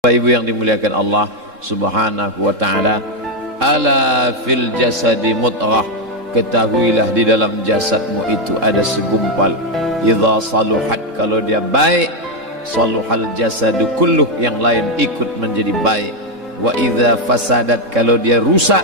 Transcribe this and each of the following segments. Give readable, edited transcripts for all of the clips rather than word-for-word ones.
Bapak Ibu yang dimuliakan Allah Subhanahu wa taala, ala fil jasadi mudghah, ketahuilah di dalam jasadmu itu ada segumpal. Idza saluhat, kalau dia baik, saluhal jasadu kulluh, yang lain ikut menjadi baik. Wa idza fasadat, kalau dia rusak,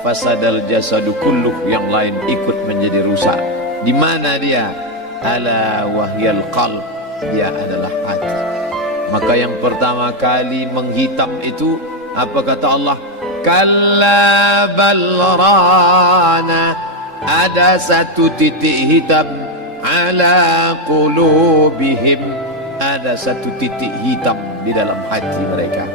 fasadal jasadu kulluh, yang lain ikut menjadi rusak. Di mana dia? Ala wahyal qalb, dia adalah hati. Maka yang pertama kali menghitam itu apa kata Allah? Kalla balrana, ada satu titik hitam. Ala qulubihim, ada satu titik hitam di dalam hati mereka.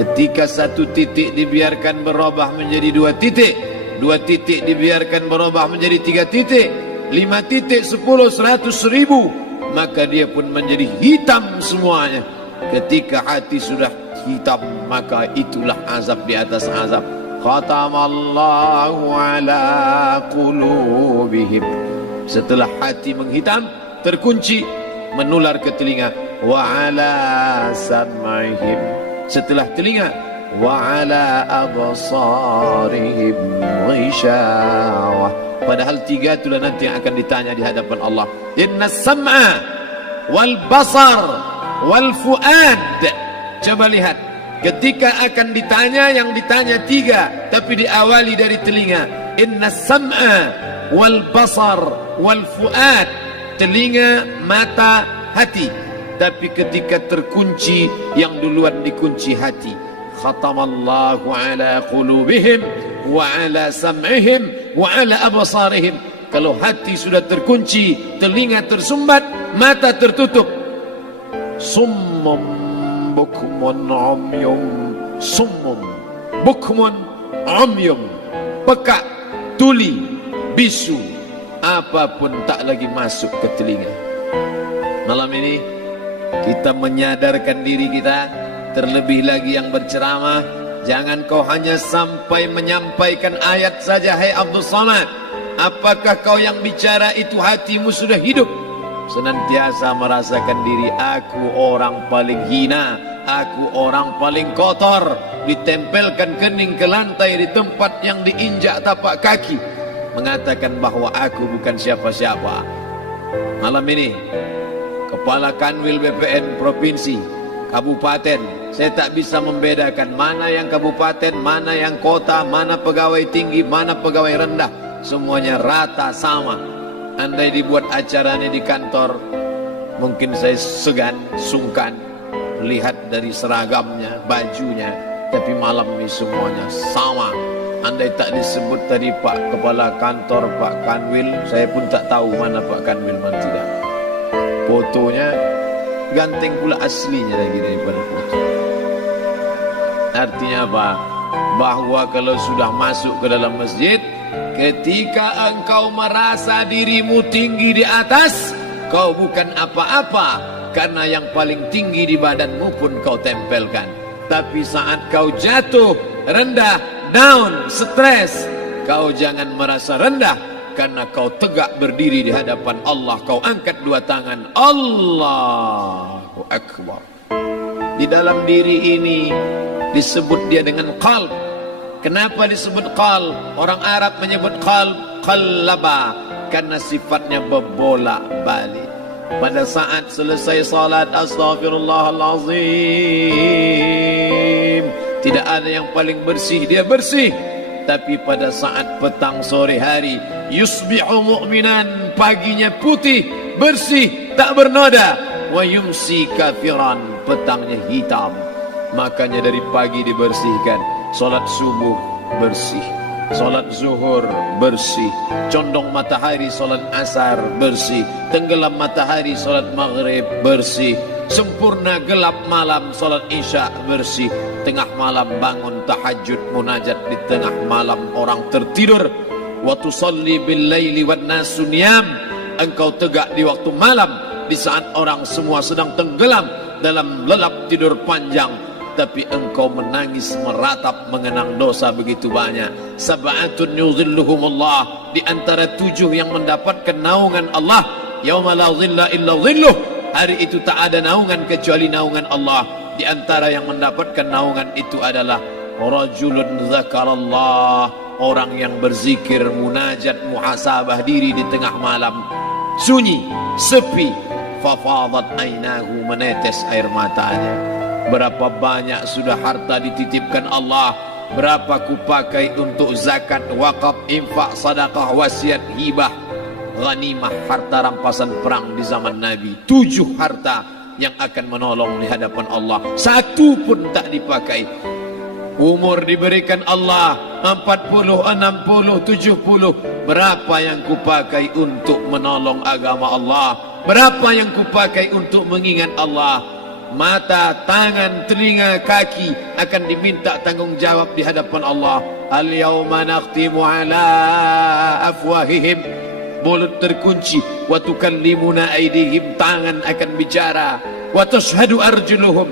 Ketika satu titik dibiarkan berubah menjadi dua titik, dua titik dibiarkan berubah menjadi tiga titik, 5 titik, 10, 100, 1000, maka dia pun menjadi hitam semuanya. Ketika hati sudah hitam, maka itulah azab di atas azab. Khatamallahu ala qulubihim. Setelah hati menghitam, terkunci, menular ke telinga. Wa ala sam'ihim. Setelah telinga, wa ala absarihim ghishawah. Padahal 3 itulah nanti yang akan ditanya di hadapan Allah. Inna sam'a wal basar wal fuad. Coba lihat, ketika akan ditanya, yang ditanya 3, tapi diawali dari telinga. Inna sam'a wal basar wal fuad, telinga, mata, hati. Tapi ketika terkunci, yang duluan dikunci hati. Khatamallahu ala qulubihim wa ala sam'ihim wa ala absarihim. Kalau hati sudah terkunci, telinga tersumbat, mata tertutup. Summum bukmun umyum, summum bukmun umyum, peka, tuli, bisu, apapun tak lagi masuk ke telinga. Malam ini kita menyadarkan diri kita, terlebih lagi yang berceramah, jangan kau hanya sampai menyampaikan ayat saja. Hai Abdul Samad, apakah kau yang bicara itu hatimu sudah hidup? Senantiasa merasakan diri, aku orang paling hina, aku orang paling kotor, ditempelkan kening ke lantai di tempat yang diinjak tapak kaki, mengatakan bahwa aku bukan siapa-siapa. Malam ini Kepala Kanwil BPN Provinsi, Kabupaten, saya tak bisa membedakan mana yang kabupaten, mana yang kota, mana pegawai tinggi, mana pegawai rendah, semuanya rata sama. Andai dibuat acaranya di kantor, mungkin saya segan, sungkan melihat dari seragamnya, bajunya, tapi malam ini semuanya sama. Andai tak disebut tadi Pak Kepala Kantor, Pak Kanwil, saya pun tak tahu mana Pak Kanwil, mana tidak. Fotonya ganteng pula aslinya lagi daripada foto. Artinya apa? Bahwa kalau sudah masuk ke dalam masjid, ketika engkau merasa dirimu tinggi di atas, kau bukan apa-apa, karena yang paling tinggi di badanmu pun kau tempelkan. Tapi saat kau jatuh, rendah, down, stres, kau jangan merasa rendah, karena kau tegak berdiri di hadapan Allah. Kau angkat 2 tangan, Allahu Akbar. Di dalam diri ini disebut dia dengan qalb. Kenapa disebut qalb? Orang Arab menyebut qalb qallaba, karena sifatnya berbolak-balik. Pada saat selesai salat, astaghfirullahalazim, tidak ada yang paling bersih, dia bersih. Tapi pada saat petang sore hari, yusbihu mu'minan, paginya putih, bersih, tak bernoda. Wa yumsi kafiran, petangnya hitam. Makanya dari pagi dibersihkan. Salat subuh bersih, salat zuhur bersih, condong matahari salat asar bersih, tenggelam matahari salat maghrib bersih, sempurna gelap malam salat isya bersih, tengah malam bangun tahajud munajat, di tengah malam orang tertidur. Wa tusalli bil laili wan nasu niyam, engkau tegak di waktu malam, di saat orang semua sedang tenggelam dalam lelap tidur panjang, tapi engkau menangis meratap mengenang dosa begitu banyak. Sab'atun yuzilluhumullah, di antara 7 yang mendapatkan naungan Allah. Yauma la zilla illa zilluh, hari itu tak ada naungan kecuali naungan Allah. Di antara yang mendapatkan naungan itu adalah rajulun zakarallah, orang yang berzikir, munajat, muhasabah diri di tengah malam, sunyi, sepi, fafadat ainahu, menetes air matanya. Berapa banyak sudah harta dititipkan Allah, berapa kupakai untuk zakat, wakaf, infak, sedekah, wasiat, hibah, ghanimah, harta rampasan perang di zaman Nabi. 7 harta yang akan menolong di hadapan Allah, 1 pun tak dipakai. Umur diberikan Allah 40, 60, 70. Berapa yang kupakai untuk menolong agama Allah? Berapa yang kupakai untuk mengingat Allah? Mata, tangan, telinga, kaki akan diminta tanggung jawab di hadapan Allah. Al-yawma nakhtimu ala afwahihim, mulut terkunci, wa tukallimuna aydihim, tangan akan bicara, wa tashhadu arjuluhum,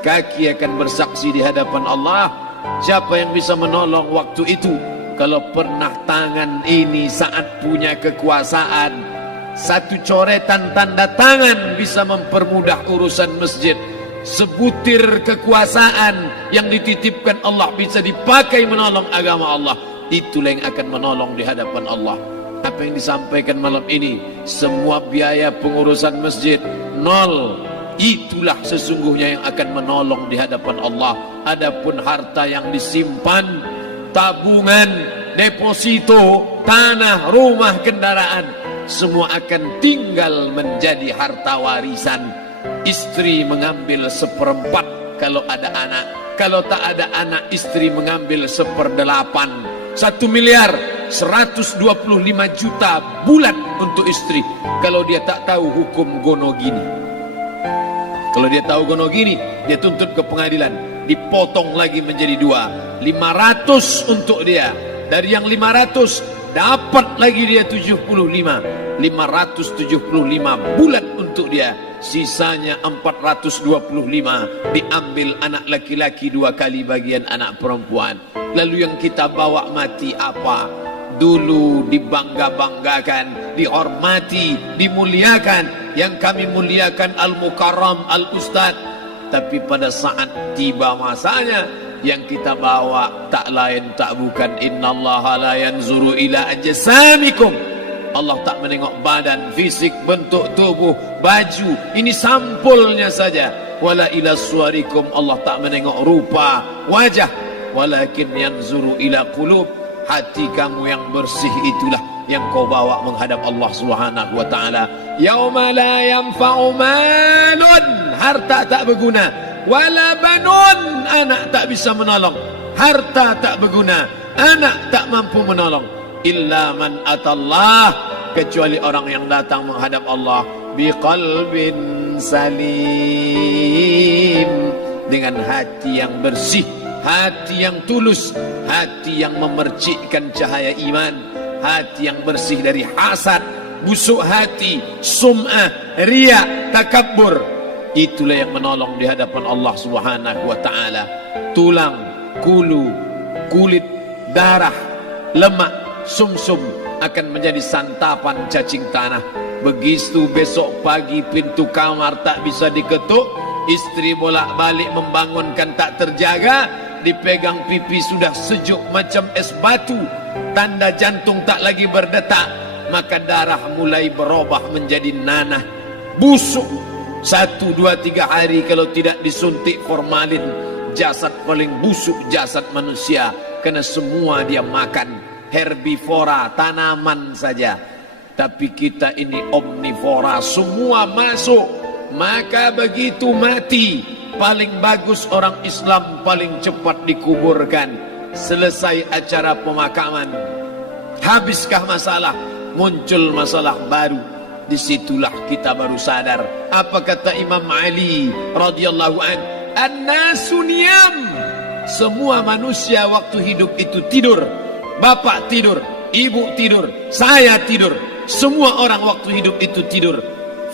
kaki akan bersaksi di hadapan Allah. Siapa yang bisa menolong waktu itu? Kalau pernah tangan ini saat punya kekuasaan, 1 coretan tanda tangan bisa mempermudah urusan masjid. Sebutir kekuasaan yang dititipkan Allah bisa dipakai menolong agama Allah. Itulah yang akan menolong di hadapan Allah. Apa yang disampaikan malam ini, semua biaya pengurusan masjid 0. Itulah sesungguhnya yang akan menolong di hadapan Allah. Adapun harta yang disimpan, tabungan, deposito, tanah, rumah, kendaraan, semua akan tinggal menjadi harta warisan. Istri mengambil 1/4 kalau ada anak. Kalau tak ada anak, istri mengambil 1/8. 1 miliar 125 juta bulan untuk istri. Kalau dia tak tahu hukum gonogini. Kalau dia tahu gonogini, dia tuntut ke pengadilan, dipotong lagi menjadi 2. 500 untuk dia. Dari yang 500 dapat lagi dia 75. 575 bulan untuk dia. Sisanya 425 diambil anak laki-laki 2 kali bagian anak perempuan. Lalu yang kita bawa mati apa? Dulu dibangga-banggakan, dihormati, dimuliakan. Yang kami muliakan Al-Mukarram, Al-Ustad. Tapi pada saat tiba masanya, yang kita bawa tak lain tak bukan innallaha la yanzuru ila ajsamikum. Allah tak menengok badan, fisik, bentuk tubuh, baju. Ini sampulnya saja. Wala ila suwarikum, Allah tak menengok rupa, wajah. Walakin yanzuru ila qulub. Hati kamu yang bersih itulah yang kau bawa menghadap Allah Subhanahu wa taala. Yauma la yanfa'u malun, harta tak berguna, wala banun, anak tak bisa menolong. Harta tak berguna, anak tak mampu menolong. Illa man atallah, kecuali orang yang datang menghadap Allah biqalbin salim, dengan hati yang bersih, hati yang tulus, hati yang memercikkan cahaya iman, hati yang bersih dari hasad, busuk hati, sum'ah, riya, takabbur. Itulah yang menolong di hadapan Allah Subhanahu wa taala. Tulang, kulu, kulit, darah, lemak, sumsum akan menjadi santapan cacing tanah. Begitu besok pagi pintu kamar tak bisa diketuk, istri bolak-balik membangunkan tak terjaga, dipegang pipi sudah sejuk macam es batu, tanda jantung tak lagi berdetak, maka darah mulai berubah menjadi nanah, busuk. 1, 2, 3 hari kalau tidak disuntik formalin, jasad paling busuk jasad manusia, karena semua dia makan herbivora, tanaman saja. Tapi kita ini omnivora, semua masuk. Maka begitu mati, paling bagus orang Islam paling cepat dikuburkan. Selesai acara pemakaman, habiskah masalah, muncul masalah baru. Disitulah kita baru sadar. Apa kata Imam Ali radhiyallahu an? An-nasu niyam. Semua manusia waktu hidup itu tidur. Bapak tidur, ibu tidur, saya tidur. Semua orang waktu hidup itu tidur.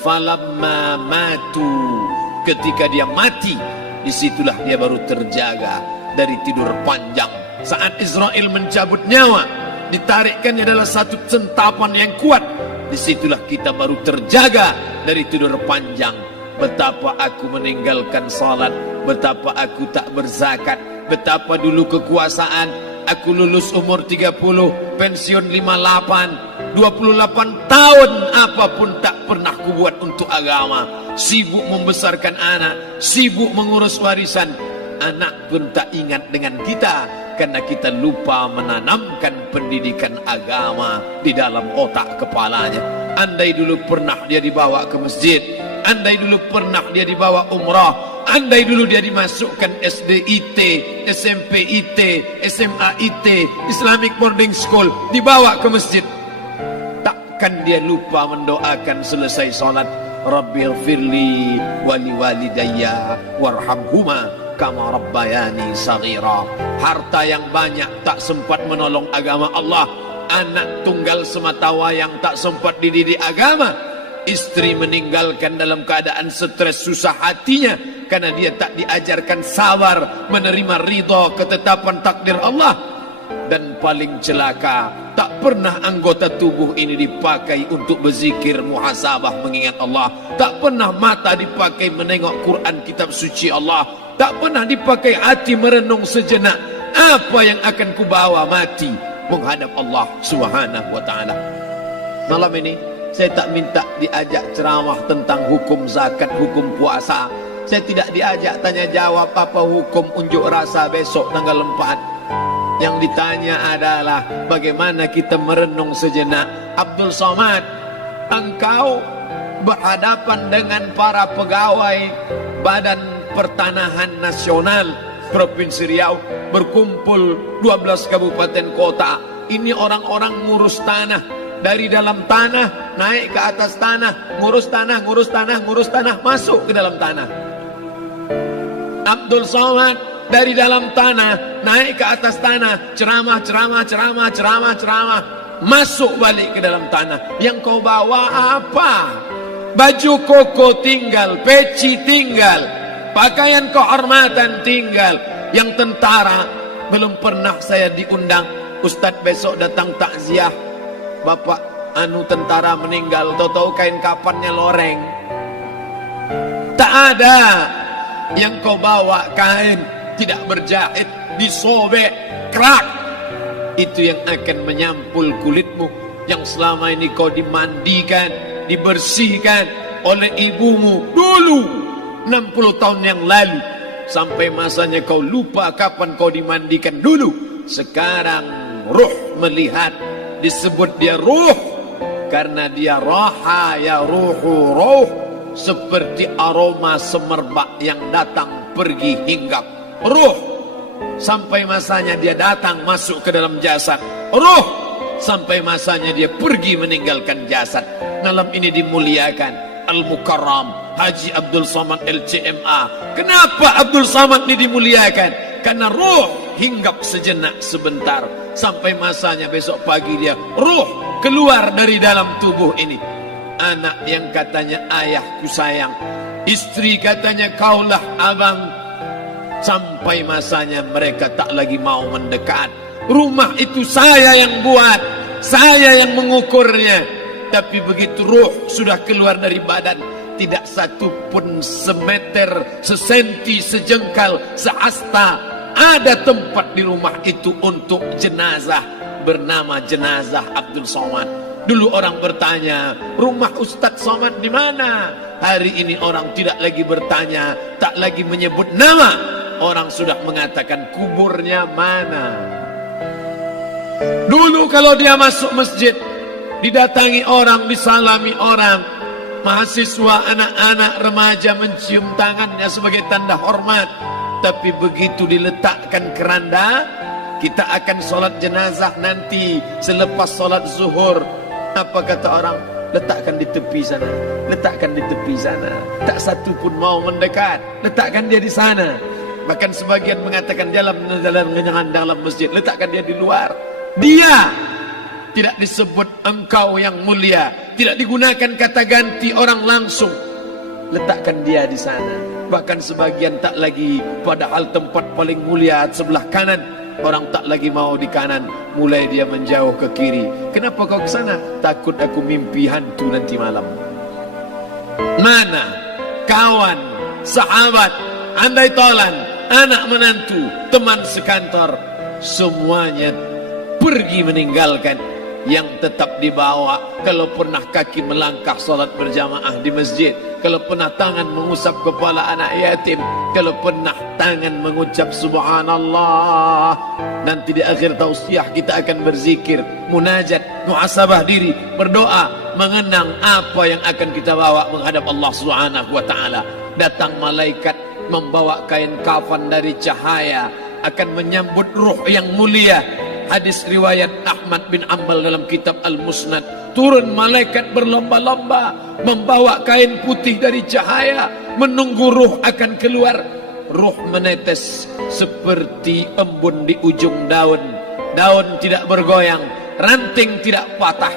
Falamma matu, ketika dia mati, disitulah dia baru terjaga dari tidur panjang. Saat Israel mencabut nyawa, ditarikkannya adalah satu sentapan yang kuat. Disitulah kita baru terjaga dari tidur panjang. Betapa aku meninggalkan salat, betapa aku tak berzakat, betapa dulu kekuasaan, aku lulus umur 30, pensiun 58, 28 tahun apapun tak pernah kubuat untuk agama. Sibuk membesarkan anak, sibuk mengurus warisan. Anak pun tak ingat dengan kita karena kita lupa menanamkan pendidikan agama di dalam otak kepalanya. Andai dulu pernah dia dibawa ke masjid, andai dulu pernah dia dibawa umrah, andai dulu dia dimasukkan SD IT, SMP IT, SMA IT, Islamic Boarding School, dibawa ke masjid, takkan dia lupa mendoakan selesai salat, Rabbighfirli wali walidayya warhamhuma kama rabbayani saghira. Harta yang banyak tak sempat menolong agama Allah, anak tunggal semata wayang tak sempat dididik agama, istri meninggalkan dalam keadaan stres susah hatinya karena dia tak diajarkan sabar menerima ridha ketetapan takdir Allah. Dan paling celaka, tak pernah anggota tubuh ini dipakai untuk berzikir, muhasabah, mengingat Allah. Tak pernah mata dipakai menengok Quran, kitab suci Allah. Tak pernah dipakai hati merenung sejenak, apa yang akan kubawa mati menghadap Allah Subhanahu wa ta'ala. Malam ini saya tak minta diajak ceramah tentang hukum zakat, hukum puasa. Saya tidak diajak tanya jawab apa hukum unjuk rasa besok tanggal 4. Yang ditanya adalah bagaimana kita merenung sejenak. Abdul Somad, engkau berhadapan dengan para pegawai Badan Pertanahan Nasional Provinsi Riau, berkumpul 12 kabupaten kota. Ini orang-orang ngurus tanah, dari dalam tanah naik ke atas tanah, ngurus tanah, ngurus tanah, ngurus tanah, masuk ke dalam tanah. Abdul Somad dari dalam tanah naik ke atas tanah, ceramah, ceramah, ceramah, ceramah, ceramah, masuk balik ke dalam tanah. Yang kau bawa apa? Baju koko tinggal, peci tinggal, pakaian kehormatan tinggal. Yang tentara belum pernah saya diundang. Ustadz besok datang takziah, bapak anu tentara meninggal, tahu-tahu kain kapannya loreng. Tak ada. Yang kau bawa kain tidak berjahit, disobek, kerak. Itu yang akan menyampul kulitmu, yang selama ini kau dimandikan, dibersihkan oleh ibumu dulu 60 tahun yang lalu. Sampai masanya kau lupa kapan kau dimandikan dulu. Sekarang ruh melihat, disebut dia ruh karena dia raha ya ruhu ruh, seperti aroma semerbak yang datang pergi hinggap. Ruh sampai masanya dia datang masuk ke dalam jasad. Ruh sampai masanya dia pergi meninggalkan jasad. Malam ini dimuliakan Al-Mukarram Haji Abdul Somad LCMA. Kenapa Abdul Somad ini dimuliakan? Karena ruh hinggap sejenak sebentar, sampai masanya besok pagi dia ruh keluar dari dalam tubuh ini. Anak yang katanya ayahku sayang, istri katanya kaulah abang, sampai masanya mereka tak lagi mau mendekat. Rumah itu saya yang buat, saya yang mengukurnya. Tapi begitu ruh sudah keluar dari badan, tidak satu pun semeter, sesenti, sejengkal, sehasta ada tempat di rumah itu untuk jenazah bernama jenazah Abdul Somad. Dulu orang bertanya, rumah Ustadz Somad di mana? Hari ini orang tidak lagi bertanya, tak lagi menyebut nama. Orang sudah mengatakan kuburnya mana. Dulu kalau dia masuk masjid, didatangi orang, disalami orang. Mahasiswa, anak-anak, remaja mencium tangannya sebagai tanda hormat. Tapi begitu diletakkan keranda, kita akan sholat jenazah nanti selepas sholat zuhur. Apa kata orang? Letakkan di tepi sana, letakkan di tepi sana. Tak satu pun mau mendekat, letakkan dia di sana. Bahkan sebagian mengatakan dalam masjid, letakkan dia di luar. Dia tidak disebut engkau yang mulia, tidak digunakan kata ganti orang langsung. Letakkan dia di sana. Bahkan sebagian tak lagi, padahal tempat paling mulia sebelah kanan, orang tak lagi mau di kanan, mulai dia menjauh ke kiri. Kenapa kau ke sana? Takut aku mimpi hantu nanti malam. Mana kawan, sahabat andai tolan, anak menantu, teman sekantor, semuanya pergi meninggalkan. Yang tetap dibawa, kalau pernah kaki melangkah salat berjamaah di masjid, kalau pernah tangan mengusap kepala anak yatim, kalau pernah tangan mengucap subhanallah. Nanti di akhir tausiah kita akan berzikir, munajat, muhasabah diri, berdoa, mengenang apa yang akan kita bawa menghadap Allah Subhanahu wa taala. Datang malaikat membawa kain kafan dari cahaya, akan menyambut ruh yang mulia. Hadis riwayat Ahmad bin Ambal dalam kitab Al-Musnad, turun malaikat berlomba-lomba membawa kain putih dari cahaya, menunggu ruh akan keluar. Ruh menetes seperti embun di ujung daun. Daun tidak bergoyang, ranting tidak patah.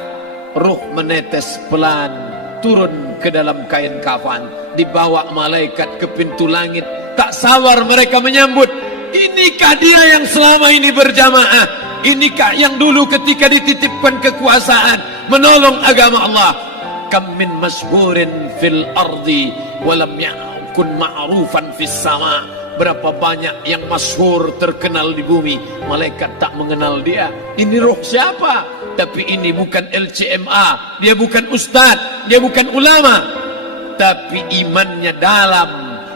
Ruh menetes pelan turun ke dalam kain kafan, dibawa malaikat ke pintu langit. Tak sabar mereka menyambut. Inikah dia yang selama ini berjamaah? Inikah yang dulu ketika dititipkan kekuasaan menolong agama Allah? Kam min masyhurin fil ardi walam yakun ma'rufan fis sama. Berapa banyak yang masyhur terkenal di bumi, malaikat tak mengenal dia. Ini roh siapa? Tapi ini bukan LCMA, dia bukan ustaz, dia bukan ulama, tapi imannya dalam.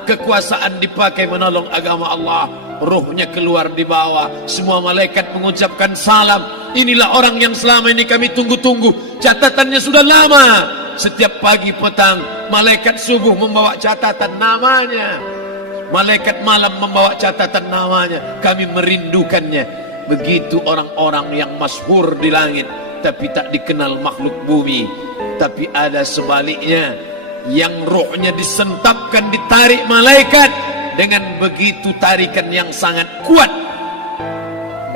Kekuasaan dipakai menolong agama Allah. Ruhnya keluar di bawah, semua malaikat mengucapkan salam. Inilah orang yang selama ini kami tunggu-tunggu. Catatannya sudah lama. Setiap pagi petang, malaikat subuh membawa catatan namanya, malaikat malam membawa catatan namanya. Kami merindukannya. Begitu orang-orang yang masyhur di langit, tapi tak dikenal makhluk bumi. Tapi ada sebaliknya, yang ruhnya disentapkan, ditarik malaikat dengan begitu tarikan yang sangat kuat.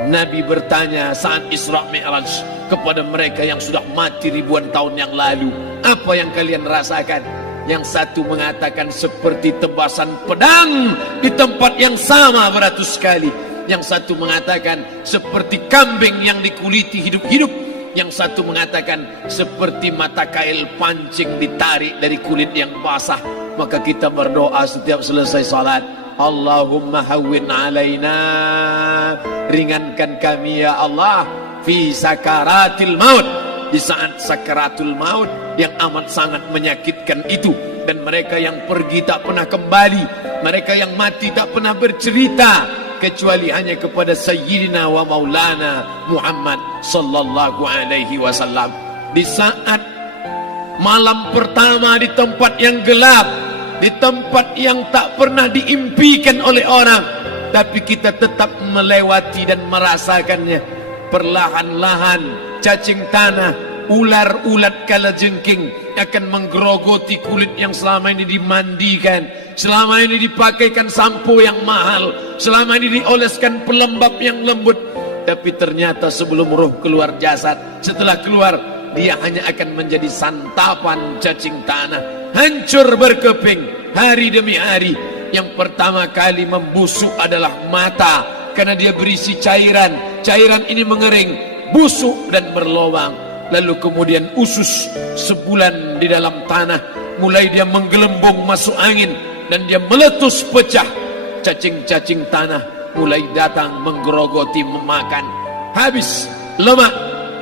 Nabi bertanya saat Isra Mi'raj kepada mereka yang sudah mati ribuan tahun yang lalu, apa yang kalian rasakan? Yang satu mengatakan seperti tebasan pedang di tempat yang sama beratus kali. Yang satu mengatakan seperti kambing yang dikuliti hidup-hidup. Yang satu mengatakan seperti mata kail pancing ditarik dari kulit yang basah. Maka kita berdoa setiap selesai salat, Allahumma hawwin alaina, ringankan kami ya Allah, fi sakaratil maut, di saat sakaratul maut yang amat sangat menyakitkan itu. Dan mereka yang pergi tak pernah kembali, mereka yang mati tak pernah bercerita, kecuali hanya kepada Sayyidina wa Maulana Muhammad sallallahu alaihi wasallam. Di saat malam pertama di tempat yang gelap, di tempat yang tak pernah diimpikan oleh orang, tapi kita tetap melewati dan merasakannya. Perlahan-lahan cacing tanah, ular-ulat kalajengking akan menggerogoti kulit yang selama ini dimandikan, selama ini dipakaikan sampo yang mahal, selama ini dioleskan pelembab yang lembut. Tapi ternyata sebelum roh keluar jasad, setelah keluar, dia hanya akan menjadi santapan cacing tanah, hancur berkeping hari demi hari. Yang pertama kali membusuk adalah mata, karena dia berisi cairan. Cairan ini mengering, busuk dan berlubang. Lalu kemudian usus sebulan di dalam tanah, mulai dia menggelembung masuk angin dan dia meletus pecah. Cacing-cacing tanah mulai datang menggerogoti, memakan. Habis lemak,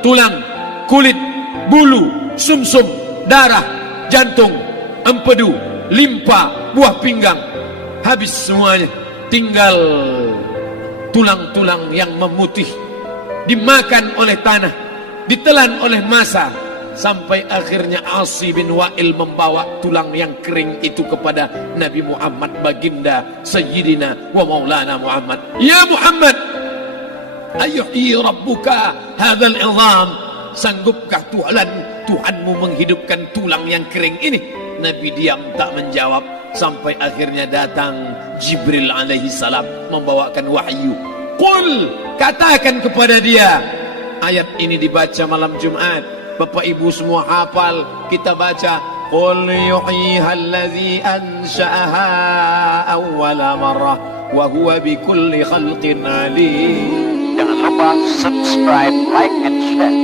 tulang, kulit, bulu, sumsum, darah, jantung, empedu, limpa, buah pinggang. Habis semuanya, tinggal tulang-tulang yang memutih, dimakan oleh tanah, ditelan oleh massa, sampai akhirnya Asi bin Wa'il membawa tulang yang kering itu kepada Nabi Muhammad, baginda Sayyidina wa Maulana Muhammad. Ya Muhammad, ayuhyi rabbuka hadzal izam, sanggupkah Tuhanmu menghidupkan tulang yang kering ini? Nabi diam tak menjawab, sampai akhirnya datang Jibril alaihi salam membawakan wahyu. Qul, katakan kepada dia. Ayat ini dibaca malam Jumat, Bapak Ibu semua hafal. Kita baca, Qul yuhyiha allazi ansha'aha awwala marrah wa huwa bikulli khalqin alim. Jangan lupa subscribe, like, and share.